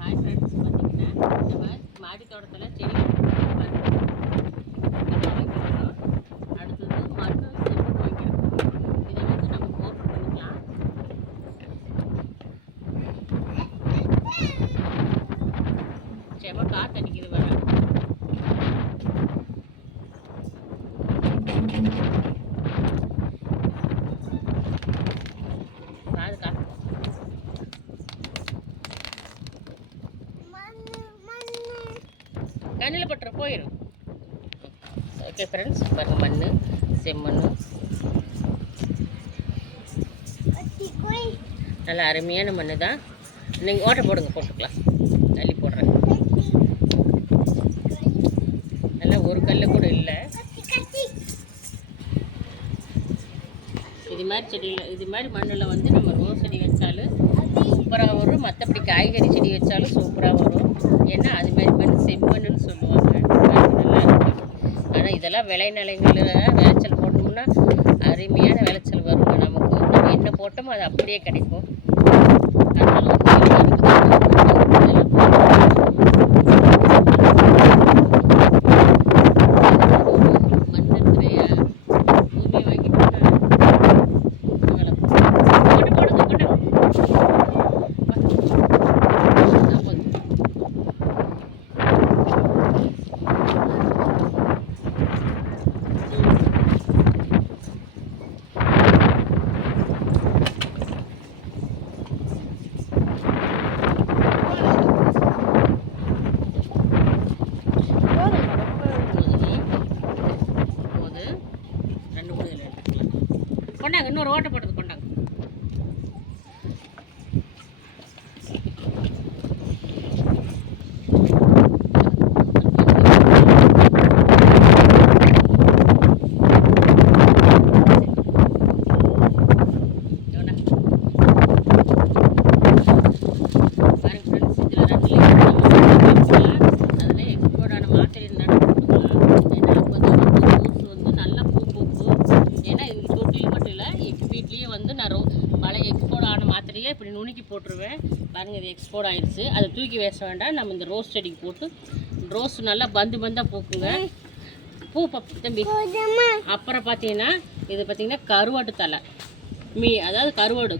Hi friends, பார்த்தீங்கன்னா நம்ம மாடி தோட்டத்தில் செடிகள் வைக்கிறோம். அடுத்தது மண்ணு செம்மண் வைக்கிறோம். இதை வந்து நம்ம போட்டு பண்ணிக்கலாம். செம காற்று அடிக்குது வர. கண்ணில் பட்டுற போயிடும். ஓகே ஃப்ரெண்ட்ஸ், பாருங்கள் மண் செம்மண் நல்லா அருமையான மண் தான். நீங்கள் ஓட்டை போடுங்க, போட்டுக்கலாம். தள்ளி போடுறேன். நல்லா ஒரு கல் கூட இல்லை. இது மாதிரி செடியில் இது மாதிரி மண்ணில் வந்து நம்ம ரோஸ் செடி வச்சாலும் சூப்பராக வரும். மற்றபடி காய்கறி செடி வச்சாலும் சூப்பராக வரும். ஏன்னா அது மாதிரி மண் செம்மண்ணுன்னு சொல்லுவாங்க. நல்லா இருக்கும். ஆனால் இதெல்லாம் விளைநிலங்களில் விளைச்சல் போட்டோம்னா அருமையான விளைச்சல் வருங்க. நமக்கு நம்ம என்ன போட்டோமோ அது அப்படியே கிடைக்கும். கொண்டாங்க, இன்னொரு ஓட்டை போட்டது கொண்டாங்க. பழைய எக்ஸ்போர்ட் ஆன மாத்திரையே இப்படி நுணுக்கி போட்டுருவேன். பாருங்கள், இது எக்ஸ்போர்ட் ஆயிடுச்சு. அதை தூக்கி வேச வேண்டாம். நம்ம இந்த ரோஸ் செடிக்கு போட்டு ரோஸ் நல்லா பந்தாக பூக்குங்க. பூ தம்பி. அப்புறம் பார்த்தீங்கன்னா இது பார்த்தீங்கன்னா கருவாட்டு தலை அதாவது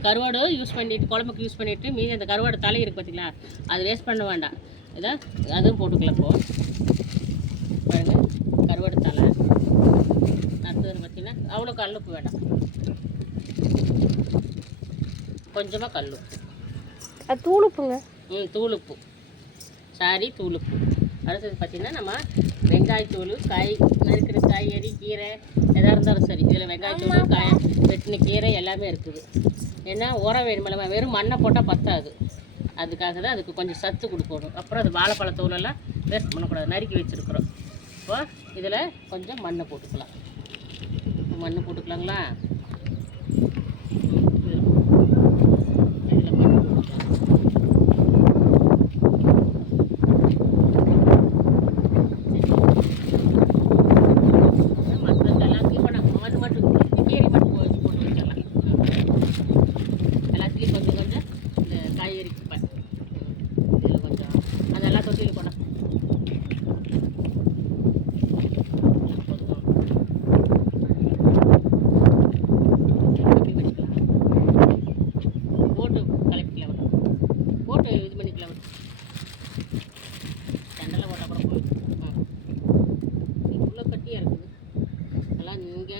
கருவாடு யூஸ் பண்ணிவிட்டு குழம்புக்கு யூஸ் பண்ணிவிட்டு மீதி அந்த கருவாடு தலை இருக்குது பார்த்தீங்களா, அது வேஸ்ட் பண்ண வேண்டாம். இதான் அதுவும் போட்டுக்கலாம். இப்போது பாருங்கள், கருவாடு தலை. அடுத்தது பார்த்தீங்கன்னா அவ்வளோ கல்லுப்பு வேண்டாம், கொஞ்சமாக கல்லுப்பு. அது தூளுப்புங்க. தூளுப்பு, சாரி தூளுப்பு. அடுத்தது பார்த்திங்கன்னா நம்ம வெங்காயத்தூள், நறுக்கிற காய்கறி, கீரை எதாக இருந்தாலும் சரி. இதில் வெங்காயத்தூள், வெட்டின கீரை எல்லாமே இருக்குது. ஏன்னா உரம் வேணுமில்ல, வெறும் மண்ணை போட்டால் பத்தாது. அதுக்காக தான் அதுக்கு கொஞ்சம் சத்து கொடுக்கணும். அப்புறம் அது வாழைப்பழத்தூளெல்லாம் வேஸ்ட் பண்ணக்கூடாது, நறுக்கி வச்சுருக்குறோம். இப்போ இதில் கொஞ்சம் மண்ணை போட்டுக்கலாம். மண் போட்டுக்கலாங்களா?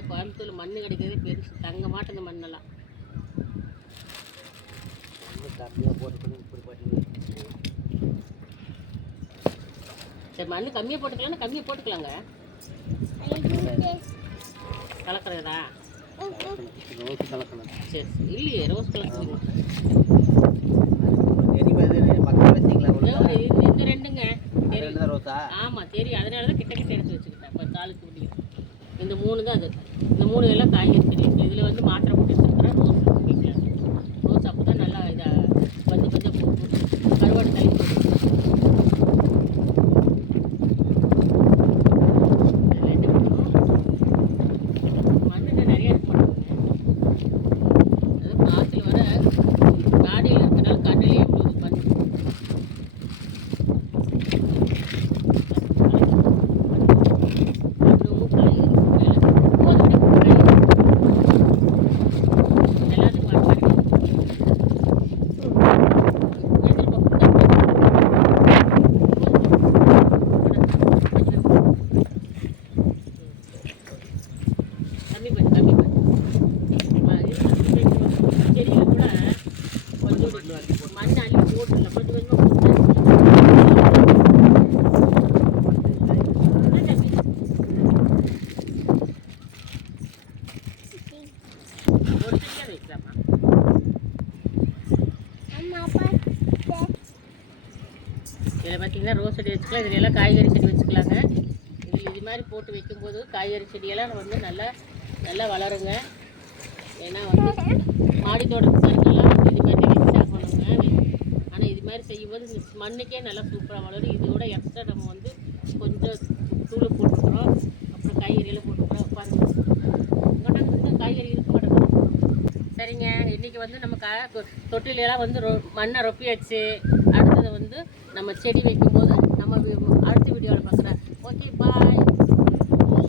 கோயம்புத்தூர் மண் கிடைக்கிறதே பெருசு, தங்க மாட்டேங்க மண்ணெல்லாம். சரி, மண் கம்மியாக போட்டுக்கலாம்னா கம்மியாக போட்டுக்கலாங்க. கலக்கிறதா? சரி, இல்லையே ரோஸ் கலக்குறீங்க. இந்த ரெண்டுங்க. ஆமாம் தெரியும், அதனால தான் கிட்ட எடுத்து வச்சுக்கிட்டேன். இப்போ காலுக்கு முடியும். இந்த 3 தான் அது. இந்த 3 எல்லாம் காய்கறி தெரியும். இதில் வந்து மாத்திரை போட்டு வச்சுருக்கிறேன். ரோஸ் அப்போ தான் நல்லா இதாக கொஞ்சம் பூ கருவாடு தள்ளி மண்ணு நிறைய இருக்க மாட்டேங்குது. அது காற்றுல வர காடியில் இருக்கிறனால கண்ணிலேயே விழுது மண். இதில் பார்த்தீங்கன்னா ரோஸ் செடி வச்சுக்கலாம், இதில் எல்லாம் காய்கறி செடி வச்சுக்கலாங்க. இதில் இது மாதிரி போட்டு வைக்கும்போது காய்கறி செடியெல்லாம் வந்து நல்லா நல்லா வளருங்க. ஏன்னா வந்து மாடி தோட்டத்துக்காரங்கெல்லாம் வந்து இது மாதிரி வச்சாகணுங்க. ஆனால் இது மாதிரி செய்யும்போது இந்த மண்ணுக்கே நல்லா சூப்பராக வளரும். இதோட எக்ஸ்ட்ரா நம்ம வந்து கொஞ்சம் தூள் போட்டுக்கிறோம், அப்புறம் காய்கறியெல்லாம் போட்டுக்கிறோம். பாருங்கள் உங்கள்கிட்ட காய்கறி இருக்க மாட்டேங்குது. சரிங்க, இன்றைக்கி வந்து நம்ம தொட்டிலெல்லாம் வந்து மண்ணை ரொப்பியாச்சு. அடுத்தது வந்து நம்ம செடி வைக்கும்போது